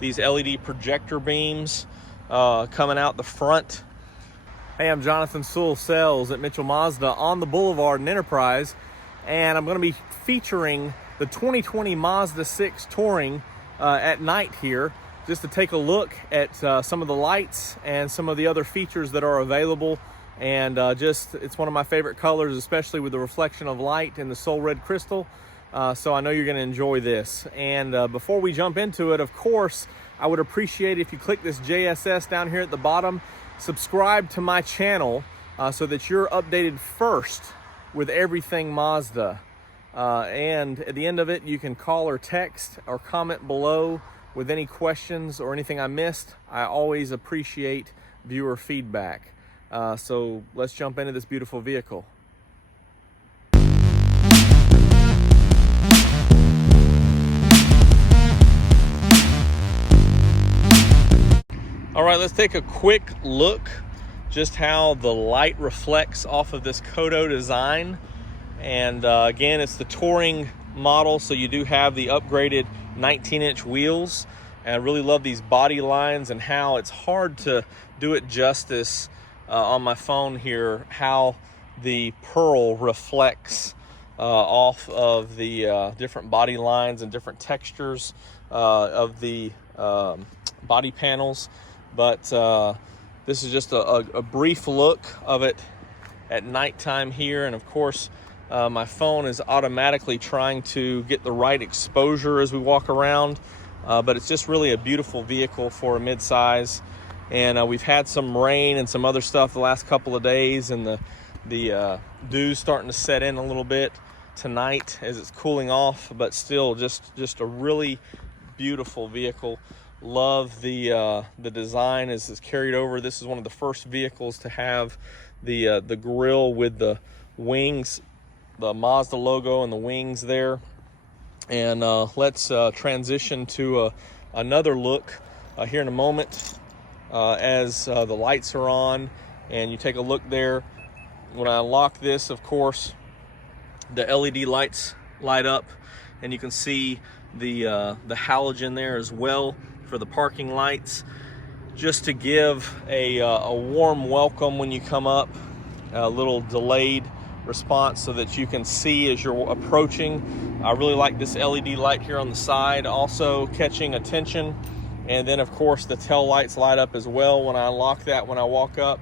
these LED projector beams coming out the front. Hey, I'm Jonathan Sewell Sales at Mitchell Mazda on the Boulevard in Enterprise, and I'm going to be featuring the 2020 Mazda 6 Touring at night here, just to take a look at some of the lights and some of the other features that are available. And it's one of my favorite colors, especially with the reflection of light in the Soul Red Crystal. So I know you're going to enjoy this. And before we jump into it, of course, I would appreciate if you click this JSS down here at the bottom, subscribe to my channel so that you're updated first with everything Mazda. And at the end of it, you can call or text or comment below with any questions or anything I missed. I always appreciate viewer feedback. So let's jump into this beautiful vehicle. All right, let's take a quick look just how the light reflects off of this Kodo design. And again, it's the Touring model, so you do have the upgraded 19-inch wheels. And I really love these body lines and how it's hard to do it justice on my phone here, how the pearl reflects off of the different body lines and different textures of the body panels. But this is just a brief look of it at nighttime here. And of course, my phone is automatically trying to get the right exposure as we walk around. But it's just really a beautiful vehicle for a midsize. And we've had some rain and some other stuff the last couple of days, and the dew's starting to set in a little bit tonight as it's cooling off, but still just a really beautiful vehicle. Love the design as it's carried over. This is one of the first vehicles to have the grille with the wings, the Mazda logo and the wings there. And let's transition to another look here in a moment. As the lights are on and you take a look there. When I unlock this, of course, the LED lights light up, and you can see the halogen there as well for the parking lights, just to give a warm welcome when you come up, a little delayed response so that you can see as you're approaching. I really like this LED light here on the side, also catching attention. And then, of course, the tail lights light up as well when I unlock that when I walk up.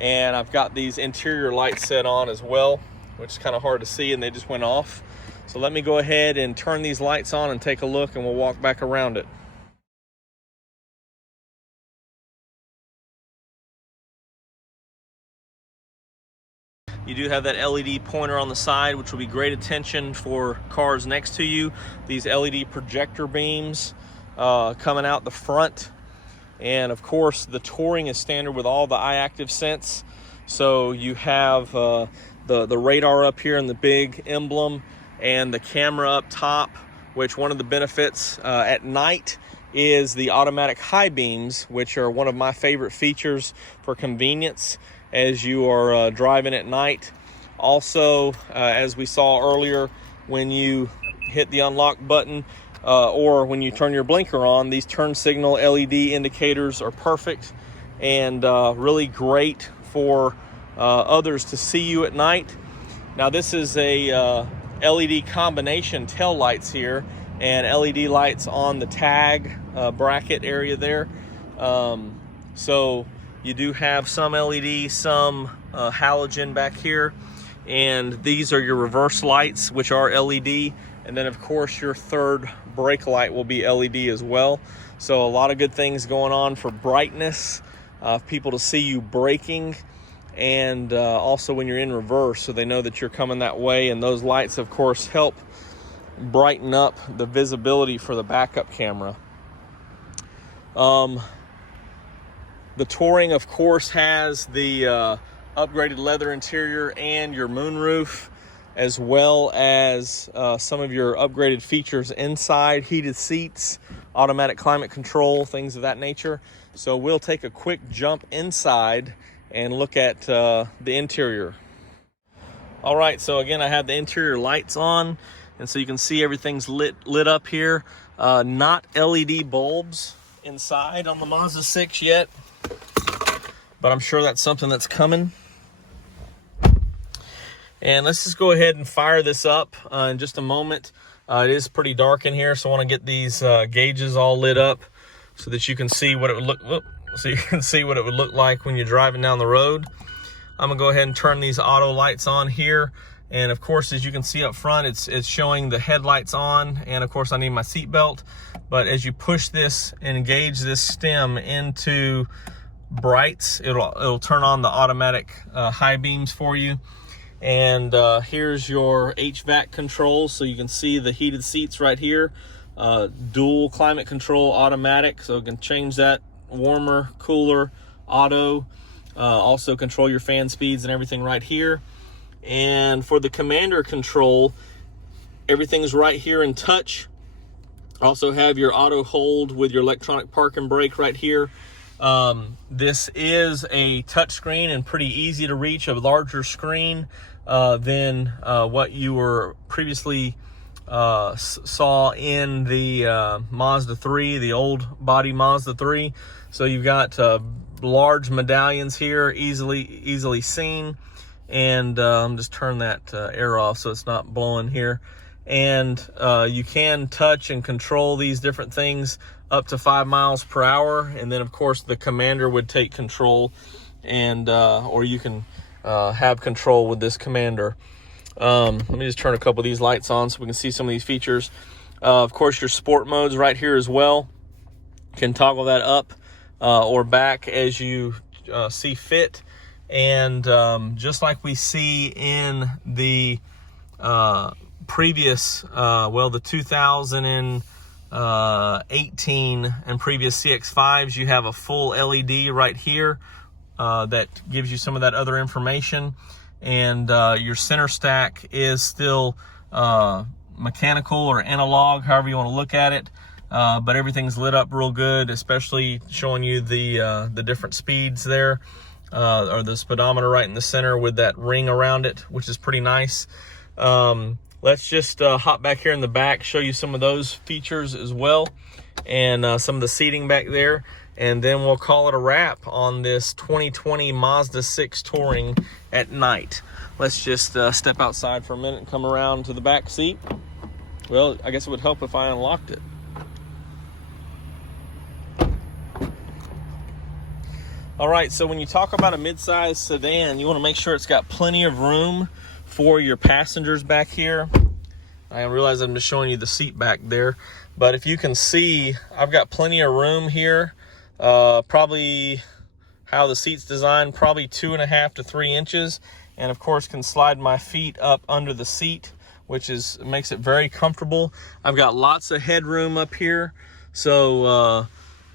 And I've got these interior lights set on as well, which is kind of hard to see, and they just went off. So let me go ahead and turn these lights on and take a look, and we'll walk back around it. You do have that LED pointer on the side, which will be great attention for cars next to you. These LED projector beams coming out the front. And of course, the Touring is standard with all the eye active sense. So you have the radar up here and the big emblem, and the camera up top, which one of the benefits at night is the automatic high beams, which are one of my favorite features for convenience as you are driving at night. Also, as we saw earlier, when you hit the unlock button, or when you turn your blinker on, these turn signal LED indicators are perfect and really great for others to see you at night. Now, this is a LED combination tail lights here, and LED lights on the tag bracket area there. So you do have some LED, some halogen back here, and these are your reverse lights, which are LED. And then, of course, your third brake light will be LED as well. So a lot of good things going on for brightness, people to see you braking, and also when you're in reverse, so they know that you're coming that way. And those lights, of course, help brighten up the visibility for the backup camera. The Touring, of course, has the upgraded leather interior and your moonroof, as well as some of your upgraded features inside, heated seats, automatic climate control, things of that nature. So we'll take a quick jump inside and look at the interior. All right, so again, I have the interior lights on, and so you can see everything's lit up here. Not LED bulbs, inside on the Mazda 6 yet, but I'm sure that's something that's coming. And let's just go ahead and fire this up in just a moment. It is pretty dark in here, so I want to get these gauges all lit up so that you can see what it would look like when you're driving down the road. I'm gonna go ahead and turn these auto lights on here, and of course, as you can see up front, it's showing the headlights on, and of course I need my seat belt. But as you push this and engage this stem into brights, it'll turn on the automatic high beams for you. And here's your HVAC controls, so you can see the heated seats right here. Dual climate control, automatic, so you can change that, warmer, cooler, auto. Also control your fan speeds and everything right here. And for the commander control, everything's right here in touch. Also have your auto hold with your electronic park and brake right here. This is a touch screen and pretty easy to reach, a larger screen than what you were previously saw in the Mazda 3, the old body Mazda 3. So you've got large medallions here, easily seen. And just turn that air off so it's not blowing here. And you can touch and control these different things up to 5 miles per hour. And then of course the commander would take control, and or you can have control with this commander. Let me just turn a couple of these lights on so we can see some of these features. Of course, your sport modes right here as well. You can toggle that up or back as you see fit. And just like we see in the previous, the 2018 and previous CX-5s, you have a full LED right here that gives you some of that other information. And your center stack is still mechanical or analog, however you want to look at it. But everything's lit up real good, especially showing you the different speeds there. Or the speedometer right in the center with that ring around it, which is pretty nice. Let's just hop back here in the back, show you some of those features as well, and some of the seating back there, and then we'll call it a wrap on this 2020 Mazda 6 Touring at night. Let's just step outside for a minute and come around to the back seat. Well, I guess it would help if I unlocked it. All right, so when you talk about a mid-size sedan, you want to make sure it's got plenty of room for your passengers back here. I realize I'm just showing you the seat back there, but if you can see, I've got plenty of room here. Probably how the seat's designed, probably 2.5 to 3 inches, and of course can slide my feet up under the seat, which makes it very comfortable. I've got lots of headroom up here, so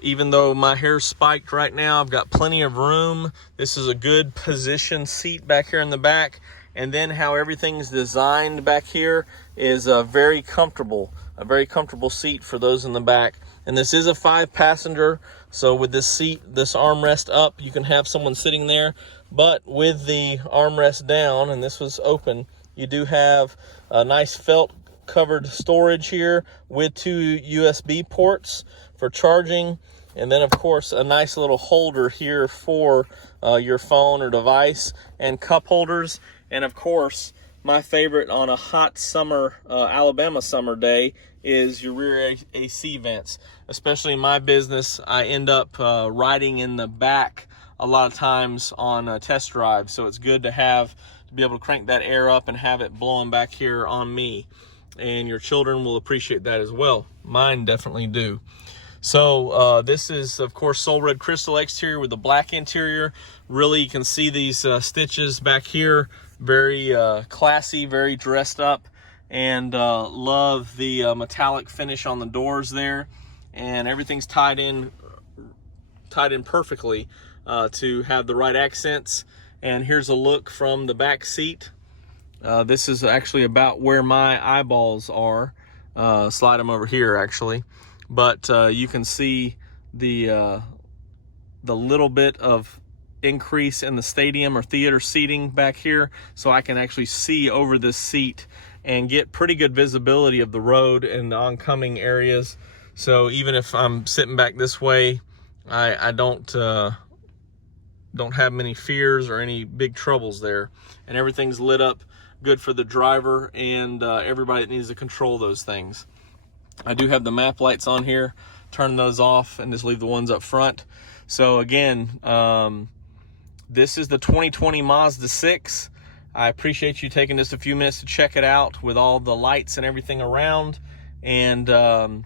even though my hair's spiked right now, I've got plenty of room. This is a good position seat back here in the back. And then how everything's designed back here is very comfortable. A very comfortable seat for those in the back. And this is a 5-passenger, so with this seat, this armrest up, you can have someone sitting there. But with the armrest down, and this was open, you do have a nice felt covered storage here with 2 USB ports for charging, and then of course a nice little holder here for your phone or device, and cup holders. And of course, my favorite on a hot summer Alabama summer day is your rear AC vents. Especially in my business, I end up riding in the back a lot of times on test drives, so it's good to be able to crank that air up and have it blowing back here on me. And your children will appreciate that as well. Mine definitely do. So this is, of course, Soul Red Crystal exterior with the black interior. Really, you can see these stitches back here. Very classy, very dressed up. And love the metallic finish on the doors there. And everything's tied in perfectly to have the right accents. And here's a look from the back seat. This is actually about where my eyeballs are. Slide them over here, actually. But you can see the little bit of increase in the stadium or theater seating back here, so I can actually see over this seat and get pretty good visibility of the road and the oncoming areas. So even if I'm sitting back this way, I don't have many fears or any big troubles there. And everything's lit up good for the driver and everybody that needs to control those things. I do have the map lights on here. Turn those off and just leave the ones up front. So again, this is the 2020 Mazda 6. I appreciate you taking just a few minutes to check it out with all the lights and everything around. And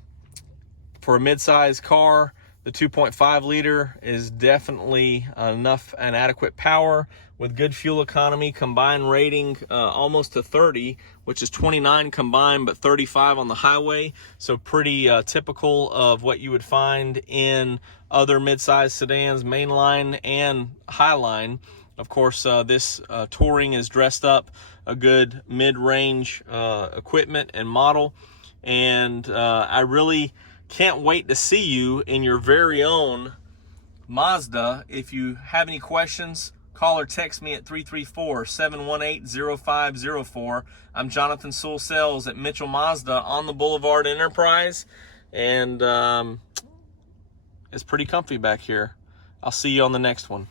for a mid-size car, the 2.5 liter is definitely enough and adequate power with good fuel economy, combined rating almost to 30, which is 29 combined, but 35 on the highway. So pretty typical of what you would find in other mid-size sedans, mainline and highline. Of course, this Touring is dressed up a good mid-range equipment and model. And I really can't wait to see you in your very own Mazda. If you have any questions, call or text me at 334-718-0504. I'm Jonathan Sewell Sales at Mitchell Mazda on the Boulevard Enterprise. And it's pretty comfy back here. I'll see you on the next one.